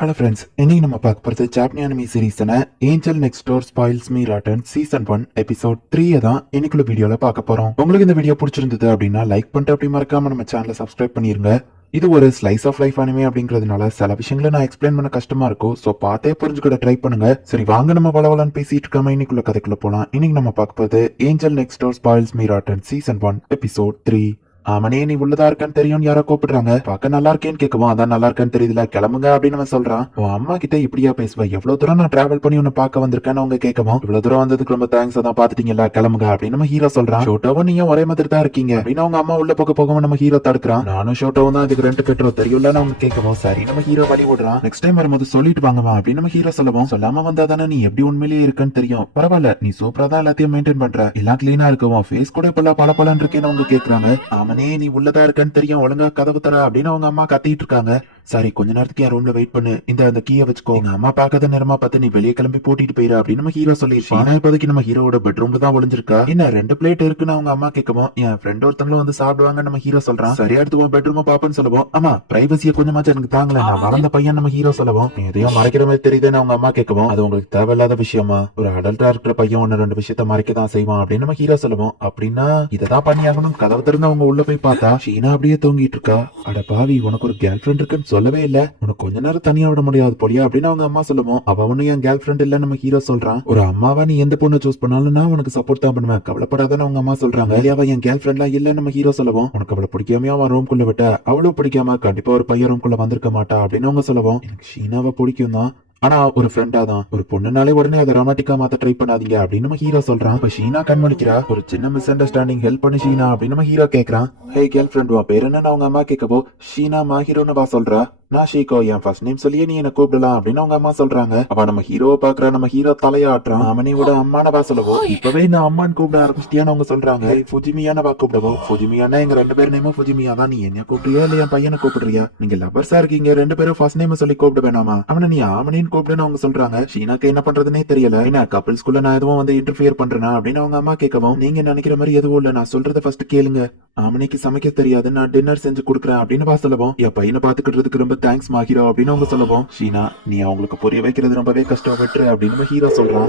Hello friends, இன்னைக்கு நம்ம பார்க்க போகிறது ஜாப்பனி அனிமி சீரீஸான angel next door spoils me rotten season 1 episode 3 தான் இன்னைக்குள்ள வீடியோவில் பார்க்க போகிறோம். உங்களுக்கு இந்த வீடியோ பிடிச்சிருந்தது அப்படின்னா லைக் பண்ணிட்டு அப்படி மறக்காம நம்ம சேனலை சப்ஸ்கிரைப் பண்ணிருங்க. இது ஒரு ஸ்லைஸ் ஆஃப் லைஃப் அனிமே அப்படிங்கிறதுனால சில விஷயங்களை நான் எக்ஸ்பிளைன் பண்ண கஷ்டமா இருக்கும். ஸோ பார்த்தே புரிஞ்சுக்கிட்ட ட்ரை பண்ணுங்க. சரி வாங்க நம்ம வளவலன்னு பேசிட்டு இருக்காம இன்னைக்குள்ள கதைக்குள்ள போலாம். இன்னைக்கு நம்ம பார்க்க போகிறது angel next door spoils me rotten season 1 episode 3. ஆமனே நீ உள்ளதா இருக்கான்னு தெரியும் யாரோ கூப்பிடுறாங்க. பார்க்க நல்லா இருக்கேன்னு கேட்கவும் அதான் நல்லா இருக்கான்னு தெரியுதுல கிளம்புங்க அப்படின்னு அவன் சொல்றான். உன் அம்மா கிட்ட இப்படியா பேசுவ? எவ்வளவு தூரம் நான் டிராவல் பண்ணி உன்னை பார்க்க வந்திருக்கேன்னு அவங்க கேட்கவும் இவ்வளவு தூரம் வந்ததுக்கு ரொம்ப தேங்க்ஸ், அதான் பாத்துட்டீங்களா கிளம்புங்க அப்படின்னு நம்ம ஹீரோ சொல்றான். ஷோட்டோவும் நீயும் ஒரே மாதிரி தான் இருக்கீங்க அப்படின்னு அவங்க அம்மா உள்ள போகவும் நம்ம ஹீரோ தடுக்கிறான். நானும் ஷோட்டோவும் தான் இதுக்கு ரெண்டு கட்டுறோம் தெரியும்ல அவங்க கேட்கவும் சரி நம்ம ஹீரோ வழி விடுறான். நெக்ஸ்ட் டைம் வரும்போது சொல்லிட்டு வாங்கவா அப்படின்னு நம்ம ஹீரோ சொல்லவும் சொல்லாம வந்தா தானே நீ எப்படி உண்மையிலேயே இருக்குன்னு தெரியும். பரவாயில்ல நீ சூப்பரா தான் எல்லாத்தையும் மெயின்டைன் பண்ற, எல்லாம் கிளீனா இருக்கவும் ஃபேஸ் கூட இப்பெல்லாம் பல பலன்னு இருக்கேன்னு அவங்க கேட்கறாங்க. ஆமனே நீ உள்ளதா தெரியும் ஒழுங்கா கதவு தர அப்படின்னு அவங்க அம்மா கத்திட்டு இருக்காங்க. சரி கொஞ்ச நேரத்துக்கு என் ரூம்ல வெயிட் பண்ணு, இந்த கீயை வச்சுக்கோ, எங்க அம்மா பாக்காத நேரமா பார்த்து நீ வெளியே கிளம்பி போட்டிட்டு போயிரு அப்படின்னு நம்ம ஹீரோ சொல்லிருப்பான். ஆனா இப்போதைக்கு நம்ம ஹீரோட பெட்ரூம்ல தான் ஒளிஞ்சிருக்கா. என்ன 2 பிளேட் இருக்குன்னு அவங்க அம்மா கேட்கவும் என் ஃப்ரெண்ட் ஒருத்தங்களும் வந்து சாப்பிடுவாங்க நம்ம ஹீரோ சொல்றான். சரியா எடுத்து பெட்ரூம் பாப்பேன்னு சொல்லுவோம். ஆமா பிரைவசியை கொஞ்சமாச்சும் எனக்கு தாங்கல, நான் வளர்ந்த பையன் நம்ம ஹீரோ சொல்லவும் எதையும் மறைக்கிற மாதிரி தெரியுதுன்னு அவங்க அம்மா கேட்கவும் அது உங்களுக்கு தேவையில்லாத விஷயமா, ஒரு அடல்ட்டா இருக்கிற பையன் 1-2 விஷயத்த மறைக்கதான் செய்வான் அப்படின்னு நம்ம ஹீரோ சொல்லுவோம். அப்படின்னா இததான் பண்ணியாகணும். கதவு திறந்து அவங்க உள்ள போய் பார்த்தா ஷீனா அப்படியே தூங்கிட்டு இருக்கா. அட பாவி உனக்கு ஒரு கேர்ள் ஃபிரெண்ட் இருக்குன்னு சொல்லவே இல்ல, உனக்கு கொஞ்ச நேரம் தனியா விட முடியாது போலியா அப்படின்னு அவங்க அம்மா சொல்லுவோம். அவ ஒண்ணு என் கேர்ள் ஃபிரெண்ட் இல்ல நம்ம ஹீரோ சொல்றான். ஒரு அம்மாவா நீ எந்த பொண்ணை சூஸ் பண்ணாலும் நான் உனக்கு சப்போர்ட் தான் பண்ணுவேன், கவலைப்படாதான்னு அவங்க அம்மா சொல்றாங்க. இல்லையாவா என் கேர்ள் ஃபிரெண்ட்லாம் இல்ல நம்ம ஹீரோ சொல்லுவோம். உனக்கு அவளை பிடிக்காமையா அவன் ரூம் குள்ள விட்ட, அவ்வளவு பிடிக்காம கண்டிப்பா ஒரு பையன் ரூம் குள்ள வந்திருக்க மாட்டா அப்படின்னு அவங்க சொல்லுவோம். எனக்கு ஷீனாவை பிடிக்கும் தான், ஆனா ஒரு ஃப்ரெண்டா தான், ஒரு பொண்ணுனாலே உடனே அதை ரொமாட்டிக்கா மாத்த ட்ரை பண்ணாதீங்க அப்படின்னு நம்ம ஹீரோ சொல்றான். இப்ப ஷீனா கண்மணிக்கிறா. ஒரு சின்ன மிஸ் அண்டர்ஸ்டாண்டிங், ஹெல்ப் பண்ணி ஷீனா அப்படின்னு நம்ம ஹீரோ கேக்குறான். ஹே கேர்ள் ஃப்ரெண்ட் வா பேர் என்ன அவங்க அம்மா கேட்கவோ ஷீனா மாஹிரோன்னு வா சொல்றா. நான் ஷீகோ, என் ஃபர்ஸ்ட் நேம் சொல்லியே நீ என்ன கூப்பிடலாம் அப்படின்னு அவங்க அம்மா சொல்றாங்க. அவ நம்ம ஹீரோவை பாக்குறா. நம்ம ஹீரோ தலையாட்டுறான். அவனையோட அம்மான வா சொல்லவோ இப்பவே நான் அம்மான்னு கூப்பிட ஆரம்பிச்சிட்டியான்னு அவங்க சொல்றாங்க. ஃபுஜிமியான வா கூப்பிடவோ ஃபுஜிமியானா எங்க 2 பேர் நேமும் ஃபுஜிமியா தான், நீ என்ன கூப்பிடுறியா இல்ல என் பையனை கூப்பிடுறியா? நீங்க லவர்ஸா இருக்கீங்க, 2 பேரும் ஃபர்ஸ்ட் நேம் சொல்லி கூப்பிட வேணாமா? அவனை நீ ஆமனின்னு கூப்பிடுன்னு அவங்க சொல்றாங்க. ஷீனாக்கு என்ன பண்றதுன்னே தெரியல. என்ன கப்பிள்ஸ்குள்ள நான் எதுவும் வந்து இன்டர்ஃபியர் பண்றேனா அப்படின்னு அவங்க அம்மா கேட்கவும் நீங்க நினைக்கிற மாதிரி எதுவும் இல்ல, நான் சொல்றத ஃபர்ஸ்ட் கேளுங்க. ஆமனிக்கு சமைக்க தெரியாது, நான் டின்னர் செஞ்சு கொடுக்குறேன் அப்படின்னு வா சொல்லவும் என் பையனை பாத்துக்கிட்டதுக்கு ரொம்ப தேங்க்ஸ் மாஹிரோ அப்படின்னு அவங்க சொல்லவும் ஷீனா நீ அவங்களுக்கு புரிய வைக்கிறது ரொம்பவே கஷ்டம் விட்டுரு அப்படின்னு ஹீரோ சொல்றான்.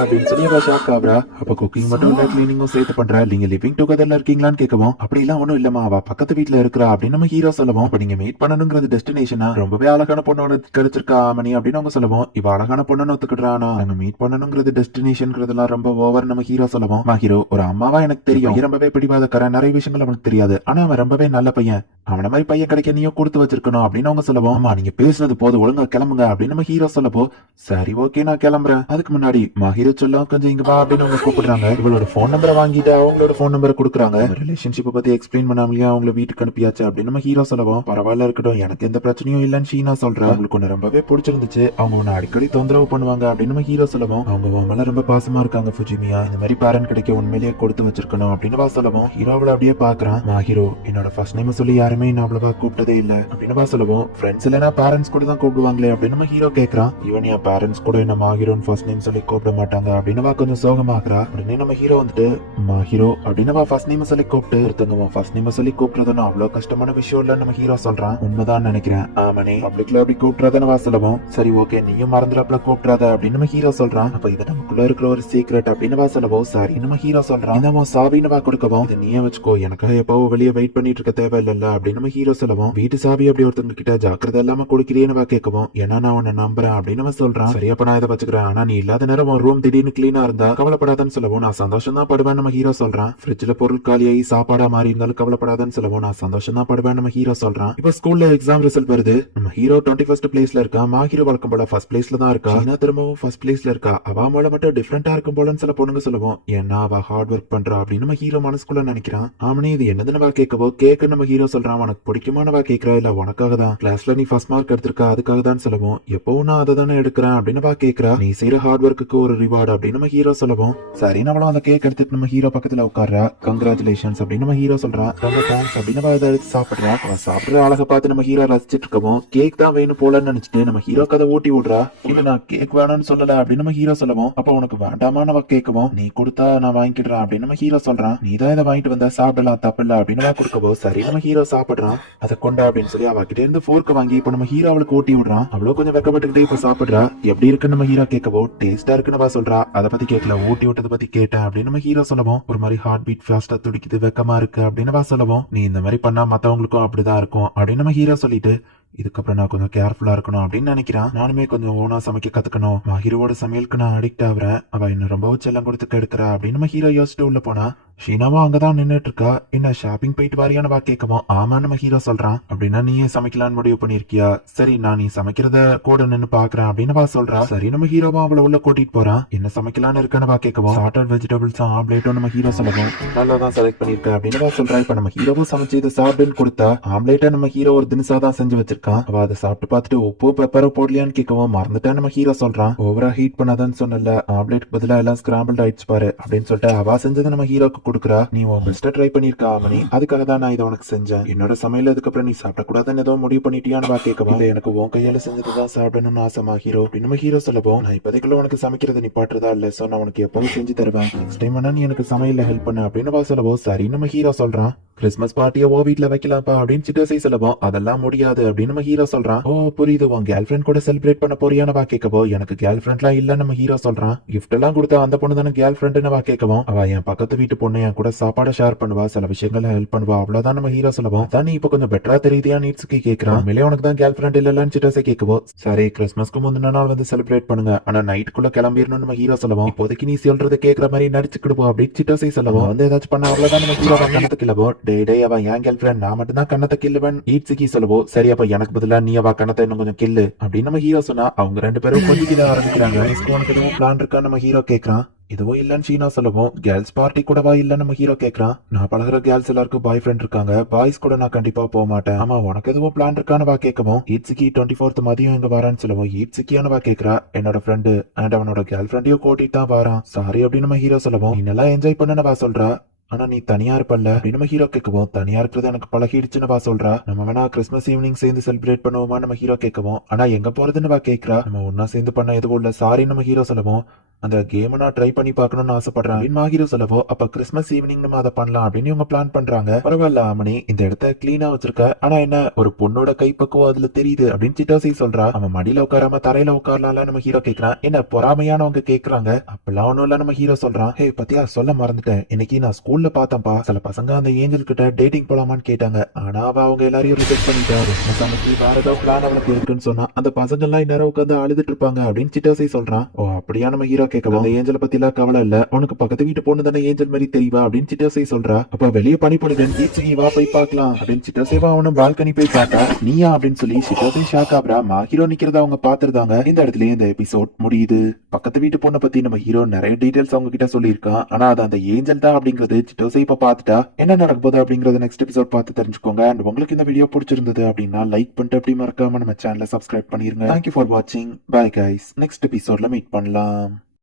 அப்படின்னு சொல்லி அவ ஷாக் ஆகுறா. அப்ப குக்கிங் மட்டும் இல்ல கிளீனிங்கும் சேர்த்து பண்ற, நீங்க லிவிங் டுகெதர்ல இருக்கீங்களான்னு கேட்கவும் அப்படி எல்லாம் ஒண்ணும் இல்லமா, அவ பக்கத்து வீட்டுல இருக்கிறா அப்படின்னு நம்ம ஹீரோ சொல்லவும் அப்ப நீங்க மீட் பண்ணணுங்கிறது டெஸ்டினேஷனா, ரொம்பவே அழகான பொண்ணு கிடைச்சிருக்கா ஆமனி அப்படின்னு அவங்க சொல்லவும் இவ அழகான பொண்ணுன்னு ஒத்துக்கிட்டானா, நாங்க மீட் பண்ணணுங்கிறது டெஸ்டினேஷன்ங்கிறதுலாம் ரொம்ப ஓவர் நம்ம ஹீரோ சொல்லவும் மாஹிரோ ஒரு அம்மாவா எனக்கு தெரியும் ரொம்பவே பிடிவாதக்கார, நிறைய விஷயங்கள் அவனுக்கு தெரியாது, ஆனா அவன் ரொம்பவே நல்ல பையன், அவன மாதிரி பையன் கிடைக்க நீயும் கொடுத்து வச்சிருக்கணும் அப்படின்னு அவங்க சொல்லவும் அம்மா நீங்க பேசுனது போது ஒழுங்கா கிளம்புங்க அப்படின்னு நம்ம ஹீரோ சொல்லப்போ சரி ஓகே நான் கிளம்புறேன். அதுக்கு முன்னாடி மாஹிரோ சொல்லும் கொஞ்சம் இங்க வா அப்படின்னு அவங்க கூப்பிடுறாங்க. இவளோட போன் நம்பரை வாங்கிட்டு அவங்களோட போன் நம்பரை கொடுக்குறாங்க. ரிலேஷன்ஷிப் பத்தி எக்ஸ்பிளைன் பண்ணாமலேயே அவங்கள வீட்டுக்கு அனுப்பியாச்சு அப்படின்னு நம்ம ஹீரோ சொல்லவும் பரவாயில்ல இருக்கட்டும் எனக்கு எந்த பிரச்சனையும் இல்லன்னு ஷீனா சொல்றேன். அவங்களுக்கு ஒண்ணு ரொம்பவே பிடிச்சிருந்துச்சு, அவங்க உன்னை அடிக்கடி தொந்தரவு பண்ணுவாங்க அப்படின்னு நம்ம ஹீரோ சொல்லவும் அவங்க மேல ரொம்ப பாசமா இருக்காங்க ஃபுஜிமியா, இந்த மாதிரி பேரண்ட் கிடைக்க உண்மையிலேயே கொடுத்து வச்சிருக்கணும் அப்படின்னு வா சொல்லவும் ஹீரோ அவளை அப்படியே பாக்குறான். மாஹிரோ என்னோட ஃபர்ஸ்ட் நேம் சொல்லி யாருமே என்ன அவ்வளவா கூப்பிட்டதே இல்ல அப்படின்னு வா சொல்லவும் ஃப்ரெண்ட்ஸ் இல்லனா பேரண்ட்ஸ் கூட தான் கூப்பிடுவாங்களே அப்படின்னு நம்ம ஹீரோ கேக்குறான். இவன் என் பேரண்ட்ஸ் கூட என்ன மாஹிரோன்னு ஃபர்ஸ்ட் நேம் சொல்லி கூப்பிட மாட்டாங்க அப்படின்னு வா கொஞ்சம் சோகமாக்குறா. உடனே நம்ம ஹீரோ வந்துட்டு மாஹிரோ அப்படின்னு வா ஃபர்ஸ்ட் நேம் சொல்லி கூப்பிட்டு ஒருத்தவங்க ஃபர்ஸ்ட் நேம் சொல்லி கூப்பிடுறதுன்னு அவ்வளவு கஷ்டமான விஷயம் இல்ல நம்ம ஹீரோ சொல்றான். உண்மைதான் நினைக்கிறேன் ஆமனே, பப்ளிக்ல அப்படி கூப்பிடுறதுன்னு வா சொல்லவும் சரி ஓகே நீயும் மறந்துடாப்ல கூப்பிடாத அப்படின்னு நம்ம ஹீரோ சொல்றான். அப்ப இது நமக்குள்ள இருக்கிற ஒரு சீக்ரெட் அப்படின்னு வா சொல்லவும் சரி நம்ம ஹீரோ சொல்றான். இந்த சாவின்னு வா கொடுக்கவும் இதை நீயே வச்சுக்கோ, எனக்காக எப்பவும் வெளியே வெயிட் பண்ணிட்டு இருக்க தேவையில்ல அப்படின்னு நம்ம ஹீரோ சொல்லவும் வீட்டு சாவி அப்படி ஒருத்தவங்க கிட்ட ஜாக்கிரதை இல்லாம கொடுக்கிறேன்னு வா கேட்கவும் ஏன்னா நான் உன்னை நம்புறேன் அப்படின்னு சொல்றான். சரியாப்ப நான் இதை வச்சுக்கிறேன், ஆனா நீ இல்லாத நேரம் உன் ரூம் திடீர்னு கிளீனா இருந்தா கவலைப்படாதன்னு சொல்லவும் நான் சந்தோஷம் தான் படுவேன் நம்ம ஹீரோ சொல்றான். ஃப்ரிட்ஜ்ல பொருள் காலியாகி சாப்பாடா மாறி இருந்தாலும் கவலைப்படாதன்னு சொல்லவும் நான் சந்தோஷம் தான் படுவேன் நம்ம ஹீரோ சொல்றான். இப்ப ஸ்கூல்ல எக்ஸாம் ரிசல்ட் வருது. நம்ம ஹீரோ 21st பிளேஸ்ல இருக்கா, மாஹிரோ வழக்கம் போல ஃபர்ஸ்ட் பிளேஸ்ல தான் இருக்கா, ஷீனா திரும்பவும் ஃபர்ஸ்ட் பிளேஸ்ல இருக்கா. அவ மேல மட்டும் டிஃபரெண்டா இருக்கும் போலன்னு சில பொண்ணுங்க சொல்லுவோம், ஏன்னா அவ ஹார்ட் ஒர்க் பண்றா அப்படின்னு நம்ம ஹீரோ மனசுக்குள்ள நினைக்கிறான். ஆமனே இது என்னதுன்னு வா கேட்கவோ கேக்கு நம்ம ஹீரோ சொல்றான். உனக்கு பிடிக்குமானவா கேட்கறா, இல்ல உனக்காக தான் கிளாஸ்ல நீ ஃபர்ஸ்ட் மார்க் எடுத்திருக்கா அதுக்காக தான் சொல்லவும் எப்பவும் நான் அதை தானே எடுக்கிறேன் அப்படின்னு வா கேட்கறா. நீ செய்யற ஹார்ட் ஒர்க்குக்கு ஒரு ரிவார்டு அப்படின்னு நம்ம ஹீரோ சொல்லவும் சரி நம்மளும் அந்த கேக் எடுத்துட்டு நம்ம ஹீரோ பக்கத்துல உட்கார்றா. கங்க்ராச்சுலேஷன்ஸ் அப்படின்னு நம்ம ஹீரோ சொல்றான். ரொம்ப தேங்க்ஸ் அப்படின்னு அவ எடுத்து சாப்பிடுறான். அவன் சாப்பிடுற அழகை பார்த்து நம்ம ஹீரோ ரசிச்சிட்டு இருக்கவும் கேக் தான் வேணும் போலன்னு நினைச்சிட்டு நம்ம ஹீரோ கதை ஊட்டி விடுறா. இல்ல நான் கேக் வேணும்னு சொல்லல அப்படின்னு நம்ம ஹீரோ சொல்லவும் அப்ப உனக்கு வேண்டாமா நம்ம கேட்கவும் நீ கொடுத்தா நான் வாங்கிக்கிறேன் அப்படின்னு நம்ம ஹீரோ சொல்றான். நீ தான் இதை வாங்கிட்டு வந்தா சாப்பிடலாம் தப்பில்ல அப்படின்னு கொடுக்கவும் சரி நம்ம ஹீரோ சாப்பிடுறான். அதை கொண்டா அப்படின்னு சொல்லி அவகிட்ட இருந்து ஃபோர்க்க வாங்கி இப்ப நம்ம ஹீரோ அவளுக்கு ஊட்டி விடுறான். அவ்வளவு கொஞ்சம் வெக்கப்பட்டுக்கிட்டே இப்ப சாப்பிடுறா. எப்படி இருக்குன்னு நம்ம ஹீரோ கேட்கவோ டேஸ்டா இருக்குன்னு சொல்றா. அதை பத்தி கேட்கல, ஊட்டி விட்டதை பத்தி கேட்டேன் அப்படின்னு நம்ம ஹீரோ சொல்லவும் ஒரு மாதிரி ஹார்ட் பீட் ஃபாஸ்டா துடிக்குது, வெக்கமா இருக்கு அப்படின்னு சொல்லவும் நீ இந்த மாதிரி பண்ணா மத்தவங்களுக்கும் அப்படிதான் இருக்கும் அப்படின்னு நம்ம ஹீரோ சொல்லிட்டு இதுக்கப்புறம் நான் கொஞ்சம் கேர்ஃபுல்லா இருக்கணும் அப்படின்னு நினைக்கிறேன். நானுமே கொஞ்சம் ஓனா சமைக்க கத்துக்கணும். ஹீரோவோட சமையலுக்கு நான் அடிக்ட் ஆகுறேன். அவ என்ன ரொம்ப செல்லம் கொடுத்து கெடுக்கிறா அப்படின்னு நம்ம ஹீரோ யோசிச்சுட்டு உள்ள போனா ஷீனாவும் அங்கதான் நின்னுட்டு இருக்கா. என்ன ஷாப்பிங் போயிட்டு வாரியான வா கேட்கவும் ஆமா நம்ம ஹீரோ சொல்றான். அப்படின்னா நீயே சமைக்கலான்னு முடிவு பண்ணிருக்கியா? சரி நான் நீ சமைக்கிறத கூட நின்னு பாக்குறேன் அப்படின்னு சொல்றா. சரி நம்ம ஹீரோவும் அவளை உள்ள கூட்டிட்டு போறான். என்ன சமைக்கலான்னு இருக்கான்னு கேட்கவும் சார்ட்டட் வெஜிடபிள்ஸ் ஆம்லேட்டும் நம்ம ஹீரோ சொல்லவும் நல்லா தான் செலக்ட் பண்ணிருக்க அப்படின்னு சொல்றா. இப்ப நம்ம ஹீரோவும் சமைச்சு இதை சாப்பிடுன்னு கொடுத்தா ஆம்லேட்டா நம்ம ஹீரோ ஒரு தினசா தான் செஞ்சு வச்சிருக்கான். அவ அதை சாப்பிட்டு பார்த்துட்டு உப்பு பெப்பரோ போடலையான்னு கேட்கவும் மறந்துட்டா நம்ம ஹீரோ சொல்றான். ஓவரா ஹீட் பண்ணாதான்னு சொன்னல, ஆம்லேட் பதிலா எல்லாம் ஸ்கிராம்பிள் ஆயிடுச்சு பாரு அப்படின்னு சொல்லிட்டு அவ செஞ்சதை நம்ம ஹீரோக்கு கொடுக்குறா. நீ உன் பெஸ்ட்டா ட்ரை பண்ணிருக்கா அவனி, அதுக்காக தான் நான் இதை உனக்கு செஞ்சேன். என்னோட சமையல் அதுக்கப்புறம் நீ சாப்பிட கூடாதுன்னு ஏதோ முடிவு பண்ணிட்டியான்னு கேட்கவும் இல்ல எனக்கு உன் கையால செஞ்சதுதான் சாப்பிடணும்னு ஆசைமா ஹீரோ அப்படின்னு நம்ம ஹீரோ சொல்லவும் நான் இப்போதைக்குள்ள உனக்கு சமைக்கிறது நீ பாட்டுறதா இல்ல, சோ நான் உனக்கு எப்பவும் செஞ்சு தருவேன். நெக்ஸ்ட் டைம் வேணா நீ எனக்கு சமையல ஹெல்ப் பண்ணு அப்படின்னு சொல்லவும் சரி நம்ம ஹீரோ சொல்றான். கிறிஸ்மஸ் பார்ட்டியை ஓ வீட்டுல வைக்கலாம்ப்பா அப்படின்னு சிட்டோசை சொல்லவும் அதெல்லாம் முடியாது அப்படின்னு நம்ம ஹீரோ சொல்றான். ஓ புரியுது, உன் கேர்ள் ஃபிரெண்ட் கூட செலிப்ரேட் பண்ண போறியான்னு கேட்கவோ எனக்கு கேர்ள் ஃபிரெண்ட்லாம் இல்ல நம்ம ஹீரோ சொல்றான். கிஃப்ட் எல்லாம் கொடுத்தா அந்த பொண்ணு தானே கேர்ள் ஃபிரெண்ட்னு கேட்கவும் அவ என் பக்கத்து வீட்டு பொண்ணு என் கூட சாப்பாடை ஷேர் பண்ணுவா, சில விஷயங்களை ஹெல்ப் பண்ணுவா, அவ்வளவுதான் நம்ம ஹீரோ சொல்லவும் தான் நீ இப்ப கொஞ்சம் பெட்டரா தெரியுதியா நீட்ஸ்க்கு கேட்கறான். உண்மையிலே உனக்கு தான் கேர்ள் ஃபிரெண்ட் இல்லன்னு சிட்டோசை கேட்கவோ சரி கிறிஸ்மஸ்க்கு முந்தின நாள் வந்து செலிப்ரேட் பண்ணுங்க, ஆனா நைட்டுக்குள்ள கிளம்பிடணும் நம்ம ஹீரோ சொல்லவும் இப்போதைக்கு நீ சொல்றதை கேட்கற மாதிரி நடிச்சுக்கிடுவோம் அப்படின்னு சிட்டோசை சொல்லவும் வந்து ஏதாச்சும் பண்ண அவ்வளவுதான் நம்ம ஹீரோ கண்ணத்தை கிளவோ டே டே அவ என் கேர்ள் ஃபிரெண்ட் நான் மட்டும் தான் கண்ணத்தை கில்லுவன் ஈட்ஸுக்கி சொல்லவோ சரி அப்ப எனக்கு பதிலா நீ அவ கண்ணத்தை இன்னும் கொஞ்சம் கில்லு அப்படின்னு நம்ம ஹீரோ சொன்னா அவங்க ரெண்டு பேரும் கொஞ்சம் இதை ஆரம்பிக்கிறாங்க. உனக்கு எதுவும் பிளான் இருக்கா நம்ம ஹீரோ கேட்கறான். இதுவும் இல்லன்னு ஷீனா சொல்லவும் கேர்ள்ஸ் பார்ட்டி கூடவா இல்ல நம்ம ஹீரோ கேட்கறான். நான் பழகுற கேர்ள்ஸ் எல்லாருக்கும் பாய் ஃப்ரெண்ட் இருக்காங்க, பாய்ஸ் கூட நான் கண்டிப்பா போக மாட்டேன். ஆமா உனக்கு எதுவும் பிளான் இருக்கான்னு கேட்கவும் ஈட்ஸுக்கி 24th மதியம் எங்க வரான்னு சொல்லவும் ஈட்ஸுக்கியானவா கேட்கறா. என்னோட ஃப்ரெண்டு அண்ட் அவனோட கேர்ள் ஃப்ரெண்டையும் கூட்டிட்டு தான் வரான் சாரி அப்படின்னு நம்ம ஹீரோ சொல்லவும் நீ நல்லா என்ஜாய் பண்ணனவா சொல்றா. ஆனா நீ தனியா இருப்பல்ல அப்படின்னு நம்ம ஹீரோ கேட்கவும் தனியா இருக்கிறது எனக்கு பழகிடுச்சுன்னு சொல்றா. நம்ம வேணா கிறிஸ்மஸ் ஈவினிங் சேர்ந்து செலிப்ரேட் பண்ணுவோமா நம்ம ஹீரோ கேட்கவும் ஆனா எங்க போறதுன்னு கேட்கறா. நம்ம ஒன்னா சேர்ந்து பண்ண எதுவும் இல்ல சாரி நம்ம ஹீரோ சொல்லவும் அந்த கேம் நான் ட்ரை பண்ணி பார்க்கணும்னு ஆசைப்படுறேன் அப்படின்னு ஹீரோ சொல்லவோ அப்ப கிறிஸ்மஸ் ஈவினிங் நம்ம அதை பண்ணலாம் அப்படின்னு இவங்க பிளான் பண்றாங்க. பரவாயில்ல அம்மனி இந்த இடத்த கிளீனா வச்சிருக்க, ஆனா என்ன ஒரு பொண்ணோட கைப்பக்குவம் அதுல தெரியுது அப்படின்னு சிட்டோசி சொல்றா. அவன் மடியில உட்காராம தரையில உட்காரலாம்ல நம்ம ஹீரோ கேட்கறான். என்ன பொறாமையானவங்க கேட்கறாங்க. அப்பெல்லாம் ஒண்ணும் இல்ல நம்ம ஹீரோ சொல்றான். ஹே பத்தியா சொல்ல மறந்துட்டேன், இன்னைக்கு நான் ஸ்கூல்ல பார்த்தேன்ப்பா சில பசங்க அந்த ஏஞ்சல் கிட்ட டேட்டிங் போலாமான்னு கேட்டாங்க, ஆனா அவ அவங்க எல்லாரையும் ரிஜெக்ட் பண்ணிட்டா. சமைச்சு வேற ஏதோ பிளான் அவளுக்கு இருக்குன்னு சொன்னா அந்த பசங்க எல்லாம் இந்நேரம் உட்காந்து அழுதுட்டு இருப்பாங்க அப்படின்னு சிட்டோசி சொல்றான். ஓ அப்படியா நம்ம ஹீரோ கேட்கவும் அந்த ஏஞ்சல் பத்தி எல்லாம் கவலை இல்ல, உனக்கு பக்கத்து வீட்டு பொண்ணு தானே ஏஞ்சல் மாதிரி தெரியவா அப்படின்னு சிட்டோசை சொல்றா. அப்ப வெளியே பனி பொழிடன் ஈட்ஸுகி வா போய் பார்க்கலாம் அப்படின்னு சிட்டோசைவா அவனும் பால்கனி போய் பார்த்தா நீயா அப்படின்னு சொல்லி சிட்டோசை ஷாக் ஆகுறா. ஹீரோ நிக்கிறத அவங்க பாத்துருந்தாங்க. இந்த இடத்துல இந்த எபிசோட் முடியுது. பக்கத்து வீட்டு பொண்ணை பத்தி நம்ம ஹீரோ நிறைய டீடைல்ஸ் அவங்க கிட்ட சொல்லியிருக்கான், ஆனா அது அந்த ஏஞ்சல் தான் அப்படிங்கிறது சிட்டோசை இப்ப பாத்துட்டா. என்ன நடக்க போகுது அப்படிங்கறது நெக்ஸ்ட் எபிசோட் பார்த்து தெரிஞ்சுக்கோங்க. அண்ட் உங்களுக்கு இந்த வீடியோ பிடிச்சிருந்தது அப்படின்னா லைக் பண்ணிட்டு அப்படி மறக்காம நம்ம சேனலை சப்ஸ்கிரைப் பண்ணிருங்க. தேங்க்யூ ஃபார் வாட்சிங். பை கைஸ், நெக்ஸ்ட் எபிசோட்ல மீட் பண்ணலாம்.